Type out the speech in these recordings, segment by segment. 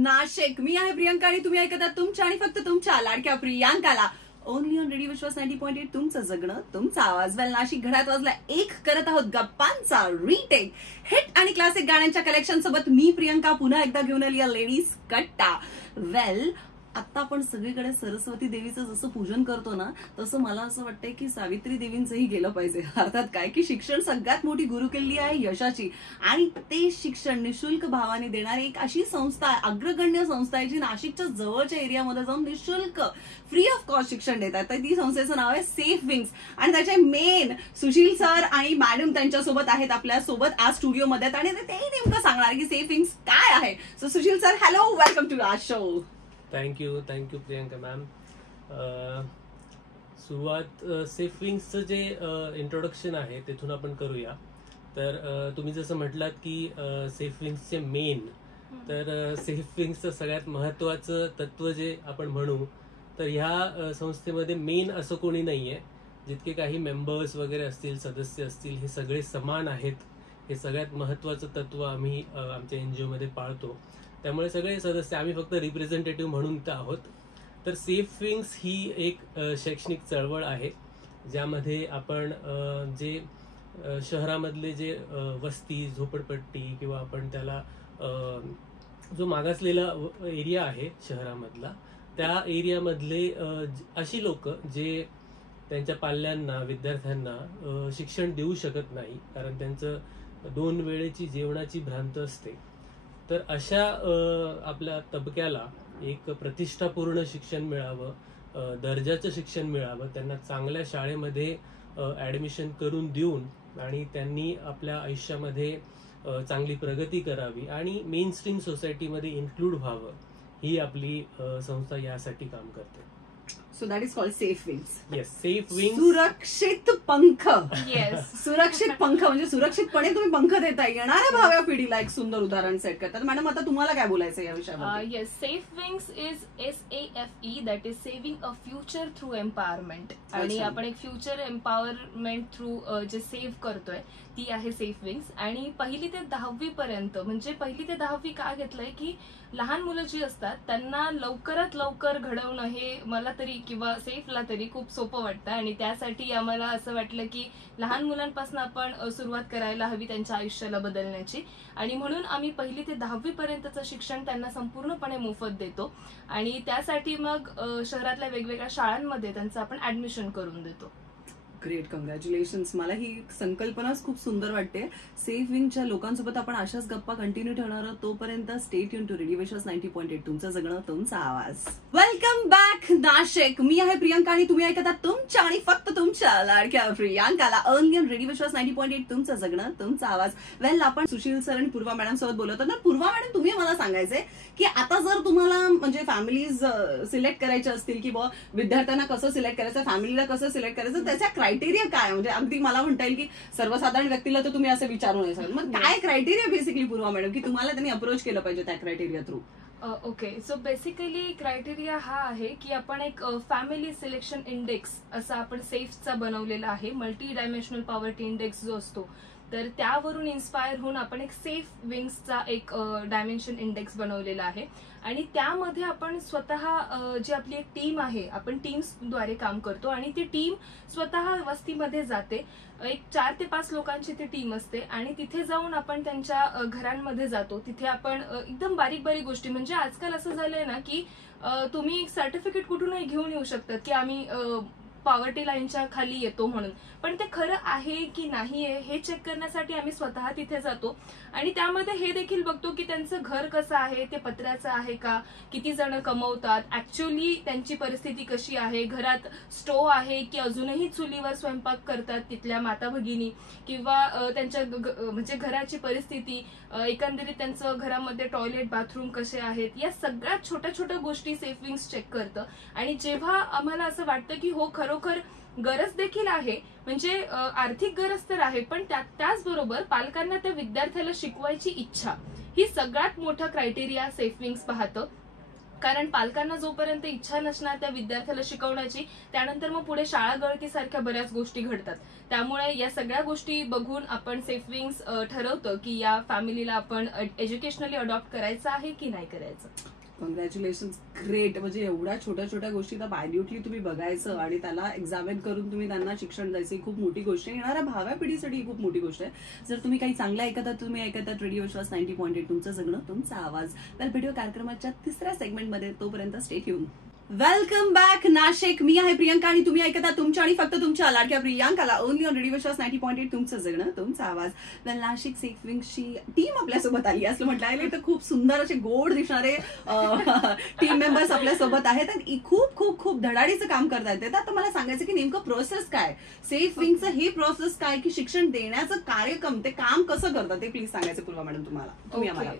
नाशिक. मी आहे प्रियंका आणि तुम्ही ऐकता तुमच्या आणि फक्त तुमच्या लाडक्या प्रियांकाला ओनली ऑन रेडिओ विश्वास 90.8. तुमचं जगणं तुमचा आवाज. वेल, नाशिक घड्यात वाजला 1 करत आहोत गप्पांचा रिटेक. हिट आणि क्लासिक गाण्यांच्या कलेक्शन सोबत मी प्रियंका पुन्हा एकदा घेऊन आली लेडीज कट्टा. वेल, आता आपण सगळीकडे सरस्वती देवीचं जसं पूजन करतो ना, तसं मला असं वाटतंय की सावित्री देवींचंही गेलं पाहिजे. अर्थात काय की शिक्षण सगळ्यात मोठी गुरुकिल्ली आहे यशाची, आणि ते शिक्षण निशुल्क भावाने देणारी एक अशी संस्था, अग्रगण्य संस्था आहे जी नाशिकच्या जवळच्या एरियामध्ये जाऊन निशुल्क फ्री ऑफ कॉस्ट शिक्षण देतात. तर ती संस्थेचं नाव आहे सेफ विंग्स, आणि त्याचे मेन सुशील सर आणि मॅडम त्यांच्यासोबत आहेत आपल्या सोबत आज स्टुडिओमध्ये, आणि ते नेमकं सांगणार की सेफ विंग्स काय आहे. So Sushil sir, hello, welcome to our show. Thank you Priyanka ma'am. सुरुवात सेफ विंग्सचं जे इंट्रोडक्शन आहे तिथून आपण करूया. तर तुम्ही जसं म्हटलात की सेफ विंग्सचे मेन, तर सेफ विंग्सचं सगळ्यात महत्त्वाचं तत्व जे आपण म्हणू, तर ह्या संस्थेमध्ये मेन असं कोणी नाहीये. जितके काही मेंबर्स वगैरे असतील, सदस्य असतील, हे सगळे समान आहेत. हे सगळ्यात महत्त्वाचं तत्व आम्ही आमच्या NGO मध्ये पाळतो. त्यामुळे सगळे सदस्य आम्ही फक्त रिप्रेझेंटेटिव्ह म्हणून तर आहोत. तर सेफ विंग्स ही एक शैक्षणिक चळवळ आहे, ज्यामध्ये आपण जे शहरामधले जे वस्ती, झोपडपट्टी किंवा आपण त्याला जो मागासलेला एरिया आहे शहरामधला, त्या एरियामधले अशी लोक जे त्यांच्या पाल्यांना, विद्यार्थ्यांना शिक्षण देऊ शकत नाही, कारण त्यांचं 2 वेळेची जेवणाची भ्रांत असते. तर अशा आपल्या तबक्याला एक प्रतिष्ठापूर्ण शिक्षण मिळावं, दर्जाचं शिक्षण मिळावं, त्यांना चांगल्या शाळेमध्ये ऍडमिशन करून देऊन आणि त्यांनी आपल्या आयुष्यामध्ये चांगली प्रगती करावी आणि मेन स्ट्रीम सोसायटीमध्ये इन्क्लूड व्हावं, ही आपली संस्था यासाठी काम करते. So that is called safe wings. Yes, safe wings. सुरक्षित पंख. येस, सुरक्षित पंख म्हणजे सुरक्षितपणे तुम्ही पंख देता. येणाऱ्या भाव्या पिढीला एक सुंदर उदाहरण सेट करतात. मॅडम, आता तुम्हाला काय बोलायचं या विषयावर? Yes, safe wings is SAFE, that is saving a future through empowerment. आणि आपण एक फ्युचर एम्पॉवरमेंट थ्रू जे सेव्ह करतोय ती आहे सेफ विंग्स. आणि 1ली ते 10वी पर्यंत, म्हणजे 1ली ते 10वी का घेतलंय की लहान मुलं जी असतात त्यांना लवकरात लवकर घडवणं हे मला तरी किंवा सेफला तरी खूप सोपं वाटतं. आणि त्यासाठी आम्हाला असं वाटलं की लहान मुलांपासून आपण सुरुवात करायला हवी त्यांच्या आयुष्याला बदलण्याची. आणि म्हणून आम्ही 1ली ते 10वी पर्यंतचं शिक्षण त्यांना संपूर्णपणे मोफत देतो. आणि त्यासाठी मग शहरातल्या वेगवेगळ्या शाळांमध्ये त्यांचं आपण ऍडमिशन करून देतो. Great, congratulations. मला ही संकल्पनाच खूप सुंदर वाटते. सेफ विंगच्या लोकांसोबत आपण अशाच गप्पा कंटिन्यू ठेवणार आहोत. तोपर्यंत स्टे ट्यून टू रेडिओ विश्वास 90.8. तुमचं जगणं तुमचा आवाज. Welcome back Nashik. मी आहे प्रियंका आणि तुम्ही ऐकता तुमच्या आणि फक्त तुमच्या लाडक्या प्रियांकाला ओनली ऑन रेडिओ विश्वास 90.8. तुमचं जगणं तुमचा आवाज. वेल, आपण सुशील सर आणि पूर्वा मॅडम सोबत बोलत आहोत. पूर्वा मॅडम, तुम्ही मला सांगायचंय की आता जर तुम्हाला म्हणजे फॅमिलीज सिलेक्ट करायचे असतील की विद्यार्थ्यांना कसं सिलेक्ट करायचं, फॅमिलीला कसं सिलेक्ट करायचं, त्याच्या क्रायटेरिया काय? म्हणजे अगदी मला म्हणता येईल की सर्वसाधारण व्यक्तीला तर तुम्ही असं विचारू नये सर. मग काय क्रायटेरिया बेसिकली पूर्वा मॅडम की तुम्हाला त्यांनी अप्रोच केलं पाहिजे त्या criteria through? Okay, so basically criteria हा आहे की आपण एक फॅमिली सिलेक्शन इंडेक्स असा आपण सेफचा बनवलेला आहे. मल्टी डायमेन्शनल पॉवर्टी इंडेक्स जो असतो, तर त्यावरून इन्स्पायर होऊन आपण एक सेफ विंग्सचा एक डायमेन्शन इंडेक्स बनवलेला आहे. आणि त्यामध्ये आपण स्वतः जी आपली एक टीम आहे, आपण टीम्सद्वारे काम करतो. आणि ती टीम स्वतः वस्तीमध्ये जाते. एक 4 ते 5 लोकांची ती टीम असते. आणि तिथे जाऊन आपण त्यांच्या घरांमध्ये जातो. तिथे आपण एकदम बारीक बारीक गोष्टी, म्हणजे आजकाल असं झालंय ना की तुम्ही सर्टिफिकेट कुठूनही घेऊन येऊ शकतात की आम्ही पॉवर्टी लाईनच्या खाली येतो म्हणून, पण ते खरं आहे की नाही हे चेक करण्यासाठी आम्ही स्वतः तिथे जातो. आणि त्यामध्ये हे देखील बघतो की त्यांचं घर कसं आहे, ते पत्र्याचं आहे का, किती जण कमवतात, ऍक्च्युअली त्यांची परिस्थिती कशी आहे, घरात स्टोव आहे की अजूनही चुलीवर स्वयंपाक करतात तिथल्या माता भगिनी, किंवा त्यांच्या म्हणजे घराची परिस्थिती, एकंदरीत त्यांचं घरामध्ये टॉयलेट, बाथरूम कसे आहेत, या सगळ्यात छोट्या छोट्या गोष्टी सेफ विंग्स चेक करतं. आणि जेव्हा आम्हाला असं वाटतं की हो खरोखर गरज देखील आहे, म्हणजे आर्थिक गरज तर आहे, पण त्याचबरोबर पालकांना त्या विद्यार्थ्याला शिकवायची इच्छा, ही सगळ्यात मोठा क्रायटेरिया सेफ विंग्स पाहतं. कारण पालकांना जोपर्यंत इच्छा नसणार त्या विद्यार्थ्याला शिकवण्याची, त्यानंतर मग पुढे शाळा गळतीसारख्या बऱ्याच गोष्टी घडतात. त्यामुळे या सगळ्या गोष्टी बघून आपण सेफ विंग्स ठरवतो की या फॅमिलीला आपण एज्युकेशनली अडॉप्ट करायचं आहे की नाही करायचं. Congratulation, great. म्हणजे एवढ्या छोट्या छोट्या गोष्टी तर मायन्युटली तुम्ही बघायचं आणि त्याला एक्झामिन करून तुम्ही त्यांना शिक्षण द्यायचं, ही खूप मोठी गोष्ट आहे. येणाऱ्या भाव्या पिढीसाठी ही खूप मोठी गोष्ट आहे. जर तुम्ही काही चांगलं ऐकतात, तुम्ही ऐकतात रेडिओ विश्वास 90.8, तुमचं जगणं तुमचा आवाज. तर भेटूया कार्यक्रमाच्या तिसऱ्या सेगमेंटमध्ये. तोपर्यंत stay tuned. Welcome back Nashik. मी आहे प्रियंका आणि तुम्ही ऐकता तुमच्या आणि फक्त तुमच्या लाडक्या प्रियांकाला ओनली ऑन रेडिओ विश्वास 90.8, तुमचं जगणं तुमचा आवाज. वेल, नाशिक सेफ विंग्सची टीम आपल्यासोबत आली असं म्हटलं आहे. तर खूप सुंदर असे गोड दिसणारे टीम मेंबर्स आपल्यासोबत आहेत आणि खूप खूप खूप धडाडीचं काम करतायत. तर आता मला सांगायचं की नेमकं प्रोसेस काय, सेफ विंगचं हे प्रोसेस काय, की शिक्षण देण्याचं कार्यक्रम ते काम कसं करतात, ते प्लीज सांगायचं पूर्वा मॅडम तुम्हाला, तुम्ही आम्हाला.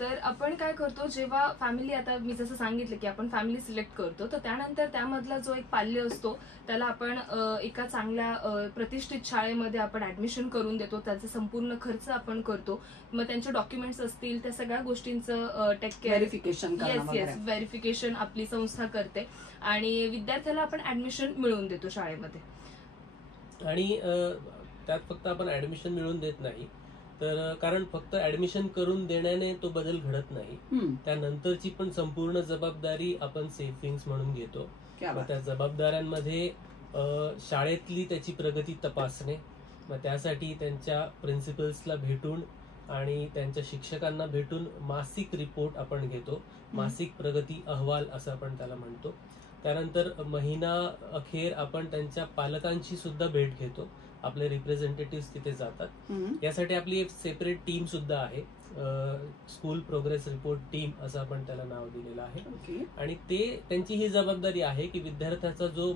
तर आपण काय करतो, जेव्हा फॅमिली, आता मी जसं सांगितलं की आपण फॅमिली सिलेक्ट करतो, तर त्यानंतर त्यामधला जो एक पाल्य असतो त्याला आपण एका चांगल्या प्रतिष्ठित शाळेमध्ये आपण ऍडमिशन करून देतो. त्याचा संपूर्ण खर्च आपण करतो. मग त्यांचे डॉक्युमेंट्स असतील त्या सगळ्या गोष्टींचं टेक केअर, व्हेरिफिकेशन आपली संस्था करते आणि विद्यार्थ्याला आपण ऍडमिशन मिळवून देतो शाळेमध्ये. आणि त्यात फक्त आपण ऍडमिशन मिळवून देत नाही, तर कारण फक्त ऍडमिशन करून देण्याने तो बदल घडत नाही. त्यानंतरची पण संपूर्ण जबाबदारी आपण सेफ विंग्स म्हणून घेतो. त्या जबाबदाऱ्यांमध्ये शाळेतली त्याची प्रगती तपासणे, मग त्यासाठी त्यांच्या प्रिन्सिपल्सला भेटून आणि त्यांच्या शिक्षकांना भेटून मासिक रिपोर्ट आपण घेतो. मासिक प्रगती अहवाल असं आपण त्याला म्हणतो. त्यानंतर महिना अखेर आपण त्यांच्या पालकांची सुद्धा भेट घेतो. आपले रिप्रेझेंटेटिव्ह तिथे जातात. यासाठी आपली एक सेपरेट टीम सुद्धा आहे, स्कूल प्रोग्रेस रिपोर्ट टीम असं आपण त्याला नाव दिलेलं आहे. आणि त्यांची ही जबाबदारी आहे की विद्यार्थ्याचा जो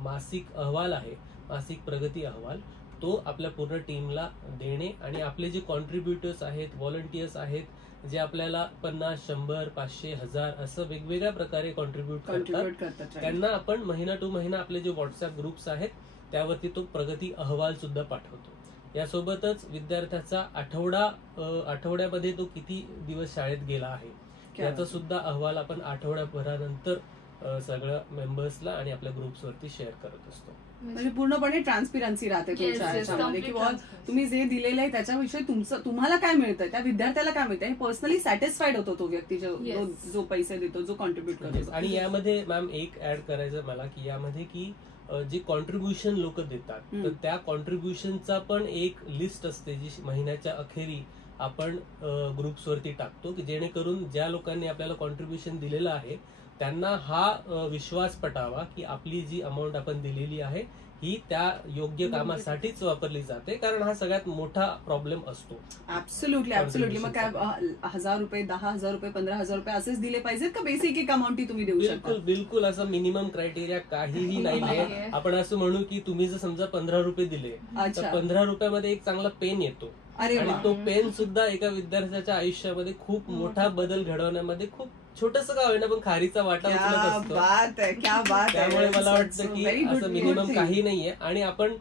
मासिक अहवाल आहे, मासिक प्रगती अहवाल, तो आपल्या पूर्ण टीमला देणे आणि आपले जे कॉन्ट्रीब्युटर्स आहेत, व्हॉलंटियर्स आहेत, जे आपल्याला 50, 100, 500, 1000 असं वेगवेगळ्या प्रकारे कॉन्ट्रीब्युट करतात, त्यांना आपण महिना टू महिना आपले जे व्हॉट्सअप ग्रुप्स आहेत त्यावरती तो प्रगती अहवाल सुद्धा पाठवतो. यासोबतच विद्यार्थ्याचा आठवड्यामध्ये तो किती दिवस शाळेत गेला आहे याचा सुद्धा अहवाल आपण आठवड्याभरानंतर सगळ्या मेंबर्सला आणि आपल्या ग्रुप्सवरती शेअर करत असतो. म्हणजे पूर्णपणे ट्रान्सपरन्सी राहते तुमच्या ह्याच्यामध्ये, किंवा तुम्ही जे दिलेलं आहे त्याच्याविषयी तुम्हाला काय मिळतं, त्या विद्यार्थ्याला काय मिळतं, हे पर्सनली सॅटिस्फाईड होतो तो व्यक्ती जो पैसे देतो, जो कॉन्ट्रीब्युट करतो. आणि यामध्ये मॅम एक ऍड करायचं मला की यामध्ये की जे कॉन्ट्रीब्युशन लोक देतात, तर त्या कॉन्ट्रीब्युशनचा पण एक लिस्ट असते जी महिन्याच्या अखेरी आपण ग्रुप्सवरती टाकतो, की जेणेकरून ज्या लोकांनी आपल्याला कॉन्ट्रीब्युशन दिलेलं आहे त्यांना हा विश्वास पटावा की आपली जी अमाऊंट आपण दिलेली आहे ही त्या योग्य कामासाठीच वापरली जाते, कारण हा सगळ्यात मोठा प्रॉब्लेम असतो. ऍब्सोल्युटली. मग काय 1000 रुपये, 10,000 रुपये, 15,000 रुपये असेच दिले पाहिजेत का बेसिक एक अमाऊंट तुम्ही देऊ शकता? बिलकुल असं मिनिमम क्रायटेरिया काहीही नाहीये. आपण असं म्हणू की तुम्ही जर समजा 15 रुपये दिले तर 15 रुपयामध्ये एक चांगला पेन येतो आणि तो पेन सुद्धा एका विद्यार्थ्याच्या आयुष्यामध्ये खूप मोठा बदल घडवण्यामध्ये खूप छोटंसं का होईना पण खारीचा वाटा उचलत असतो. त्यामुळे मला वाटतं की असं मिनिमम काही नाहीये. आणि आपण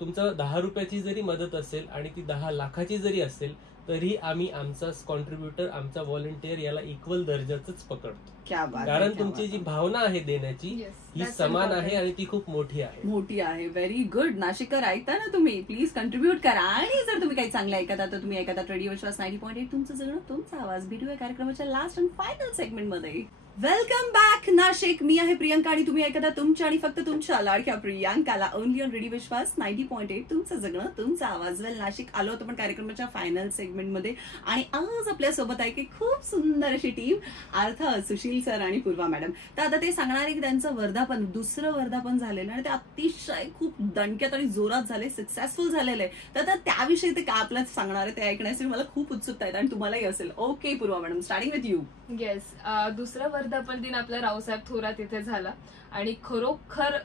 तुमचं 10 रुपयाची जरी मदत असेल आणि ती 10 लाखाची जरी असेल तरी आम्ही आमचा कॉन्ट्रीब्युटर, आमचा व्हॉलंटियर याला इक्वल दर्जाच पकडतो, कारण तुमची जी भावना आहे देण्याची ही समान आहे आणि ती खूप मोठी आहे. Very good. नाशिककर, ऐकता ना तुम्ही, प्लीज कंट्रीब्युट करा. आणि जर तुम्ही काही चांगलं ऐकता तर तुम्ही ऐकता रेडिओ विश्वास 90.8, तुमचं जगणं तुमचा आवाज. भेटूया कार्यक्रमाच्या लास्ट अँड फायनल सेगमेंटमध्ये. Welcome back Nashik. मी आहे प्रियंका आणि तुम्ही ऐकता तुमच्या आणि फक्त तुमच्या लाडक्या प्रियांकाला ओनली ऑन रेडिओ विश्वास 90.8, तुमचं जगणं तुमचा आवाज. वेल, नाशिक आलो होतो पण कार्यक्रमाच्या फायनल सेगमेंटमध्ये आणि आज आपल्या सोबत आहे की खूप सुंदर अशी टीम, अर्थात सुशील सर आणि पूर्वा मॅडम. तर आता ते सांगणार आहे की त्यांचं वर्धापन, दुसरं वर्धापन झालेलं आणि ते अतिशय खूप दणक्यात आणि जोरात झाले, सक्सेसफुल झालेलं आहे. तर आता त्याविषयी ते काय आपल्याला सांगणार आहे ते ऐकण्यासाठी मला खूप उत्सुकता आहे आणि तुम्हालाही असेल. Okay Purva madam, starting with you. Yes, दुसरं वर्धापन दिन आपला रावसाहेब थोरात इथे झाला आणि खरोखर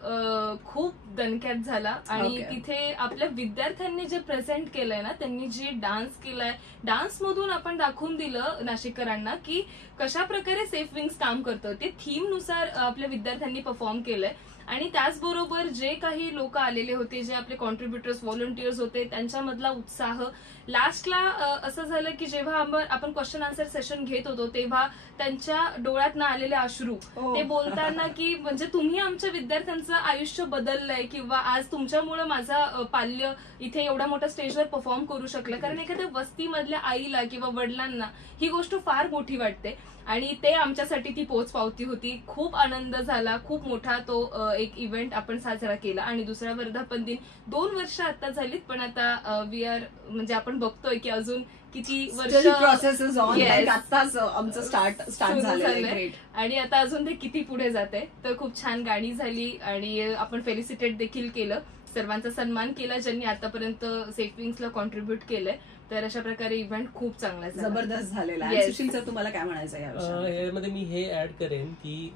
खूप दणक्यात झाला. आणि तिथे आपल्या विद्यार्थ्यांनी जे प्रेझेंट केलंय ना, त्यांनी जे डान्स केलाय, डान्स मधून आपण दाखवून दिलं नाशिककरांना की कशा प्रकारे सेफ विंग्स काम करतं. ते थीम नुसार आपल्या विद्यार्थ्यांनी परफॉर्म केलंय आणि त्याचबरोबर जे काही लोक आलेले होते, जे आपले कॉन्ट्रीब्युटर्स व्हॉलंटियर्स होते, त्यांच्यामधला उत्साह लास्टला असं झालं की जेव्हा आपण क्वेश्चन आन्सर सेशन घेत होतो तेव्हा त्यांच्या डोळ्यात ना आलेले अश्रू, ते बोलताना की म्हणजे तुम्ही आमच्या विद्यार्थ्यांचं आयुष्य बदललंय किंवा आज तुमच्यामुळे माझा पाल्य इथे एवढ्या मोठ्या स्टेजवर परफॉर्म करू शकलं. कारण एखाद्या वस्तीमधल्या आईला किंवा वडिलांना ही गोष्ट फार मोठी वाटते आणि ते आमच्यासाठी ती पोचपावती होती. खूप आनंद झाला, खूप मोठा तो एक इव्हेंट आपण साजरा केला. आणि दुसरा वर्धापन दिन 2 वर्ष आता झालीत, पण आता वी आर म्हणजे आपण बघतोय की अजून किती वर्ष प्रोसेस इज ऑन. आताच आमचं स्टार्ट झालंय आणि आता अजून ते किती पुढे जाते. तर खूप छान गाणी झाली आणि आपण फेलिसिटेट देखील केलं, सर्वांचा सन्मान केला ज्यांनी आतापर्यंत सेफ विंग्सला कॉन्ट्रीब्युट केलंय. तर अशा प्रकारे इव्हेंट खूप चांगला जबरदस्त झालेला आहे. सुशील सर, तुम्हाला काय म्हणायचं यामध्ये? मी हे ऍड करेन की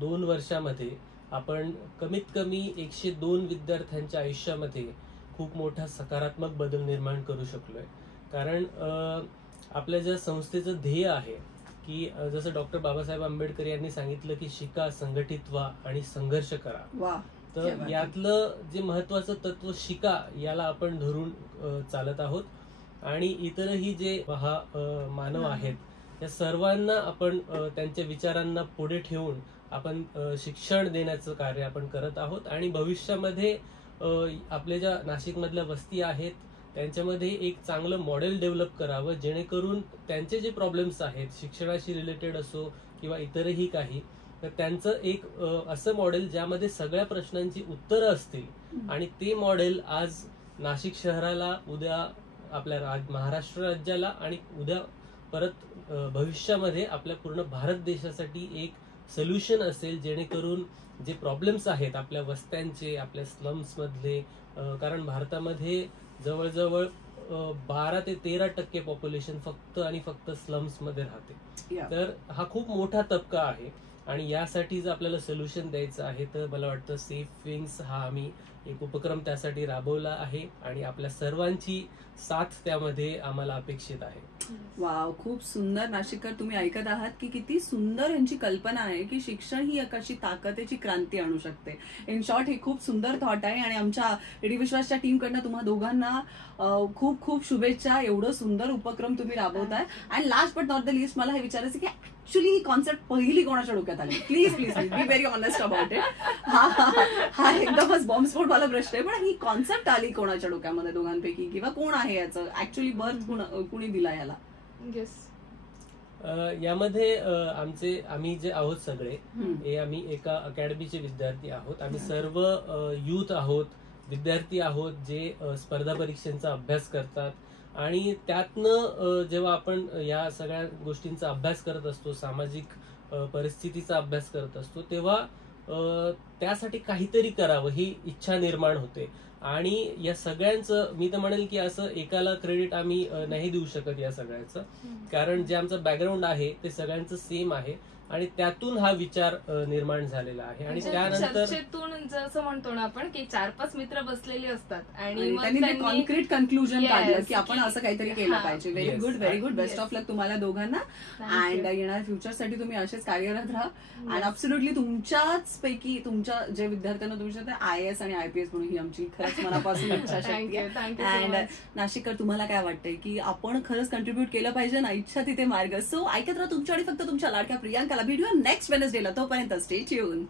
2 वर्षामध्ये आपण कमीत कमी 102 विद्यार्थ्यांच्या आयुष्यामध्ये खूप मोठा सकारात्मक बदल निर्माण करू शकलोय. कारण आपल्या ज्या संस्थेचं ध्येय आहे की जसं डॉक्टर बाबासाहेब आंबेडकर यांनी सांगितलं की शिका, संघटित व्हा आणि संघर्ष करा. तर यातलं जे महत्वाचं तत्व शिका याला आपण धरून चालत आहोत. आणि इतरही जे मानव आहेत या सर्वांना आपण त्यांच्या विचारांना पुढे ठेवून आपण शिक्षण देण्याचं कार्य आपण करत आहोत. आणि भविष्यामध्ये आपल्या ज्या नाशिकमधल्या वस्ती आहेत त्यांच्यामध्ये एक चांगलं मॉडेल डेव्हलप करावं, जेणेकरून त्यांचे जे प्रॉब्लेम्स आहेत शिक्षणाशी रिलेटेड असो किंवा इतरही काही, तर त्यांचं एक असं मॉडेल ज्यामध्ये सगळ्या प्रश्नांची उत्तरं असतील. आणि ते मॉडेल आज नाशिक शहराला, उद्या आपल्या महाराष्ट्र राज्याला आणि उद्या परत भविष्यामध्ये आपल्या पूर्ण भारत देशासाठी एक सोल्युशन असेल, जेणेकरून जे प्रॉब्लेम्स आहेत आपल्या वस्त्यांचे, आपल्या स्लम्स मधले, कारण भारतामध्ये जवळजवळ 12 ते 13% पॉप्युलेशन फक्त आणि फक्त स्लम्स मध्ये राहते. तर हा खूप मोठा तबका आहे आणि यासाठी जर आपल्याला सोल्युशन द्यायचं आहे तर मला वाटतं सेफ विंग्स हा आम्ही एक उपक्रम त्यासाठी राबवला आहे आणि आपल्या सर्वांची साथ त्यामध्ये आम्हाला अपेक्षित आहे. वाव, खूप सुंदर. नाशिककर, तुम्ही ऐकत आहात की किती सुंदर यांची कल्पना आहे की शिक्षण ही एक अशी ताकदीची क्रांती आणू शकते. इन शॉर्ट, हे खूप सुंदर थॉट आहे आणि आमच्या रेडी विश्वासच्या टीमकडनं तुम्हा दोघांना खूप खूप शुभेच्छा. एवढं सुंदर उपक्रम तुम्ही राबवताय. And last but not the least, मला हे विचारायचं की ऍक्च्युली ही कॉन्सेप्ट पहिली कोणाच्या डोक्यात आली? Please please please be very honest about it. हा एकदमच बॉम्बस्फोट वाला प्रश्न आहे, पण ही कॉन्सेप्ट आली कोणाच्या डोक्यामध्ये दोघांपैकी, किंवा कोण आहे याचं ऍक्च्युली बर्थ कुणी दिला याला? यामध्ये आम्ही जे आहोत सगळे हे आम्ही एका अकॅडमीचे विद्यार्थी आहोत. आम्ही सर्व युथ आहोत, विद्यार्थी आहोत जे स्पर्धा परीक्षांचा अभ्यास करतात. आणि त्यातनं जेव्हा आपण या सगळ्या गोष्टींचा अभ्यास करत असतो, सामाजिक परिस्थितीचा अभ्यास करत असतो, तेव्हा त्यासाठी काहीतरी करावं ही इच्छा निर्माण होते. आणि या सगळ्यांचं मी तर म्हणेल की असं एकाला क्रेडिट आम्ही नाही देऊ शकत या सगळ्याचं, कारण जे आमचं बॅकग्राऊंड आहे ते सगळ्यांचं सेम आहे आणि त्यातून हा विचार निर्माण झालेला आहे. आणि त्यानंतर चर्चेतून जसं म्हणतो ना आपण की 4-5 मित्र बसलेले असतात आणि त्यांनी कॉन्क्रीट कन्क्लुजन काढलं की आपण असं काहीतरी केलं पाहिजे. Very good, very good. Best of luck तुम्हाला दोघांना. अँड येणाऱ्या फ्युचरसाठी तुम्ही असेच कार्यरत राहा. अँड अब्सोल्युटली तुमच्याच पैकी तुमच्या जे विद्यार्थ्यांना तुमच्या IAS आणि IPS म्हणून ही आमची खरंच मनापासून इच्छाशक्ती आहे. अँड नाशिककर, तुम्हाला काय वाटतंय की आपण खरंच कंट्रीब्युट केलं पाहिजे ना? इच्छा तिथे मार्ग. सो ऐकत राहा तुमच्या आणि फक्त तुमच्या लाडक्या प्रियांकाला. Video next वेडनेसडेला. तोपर्यंत स्टे ट्यून.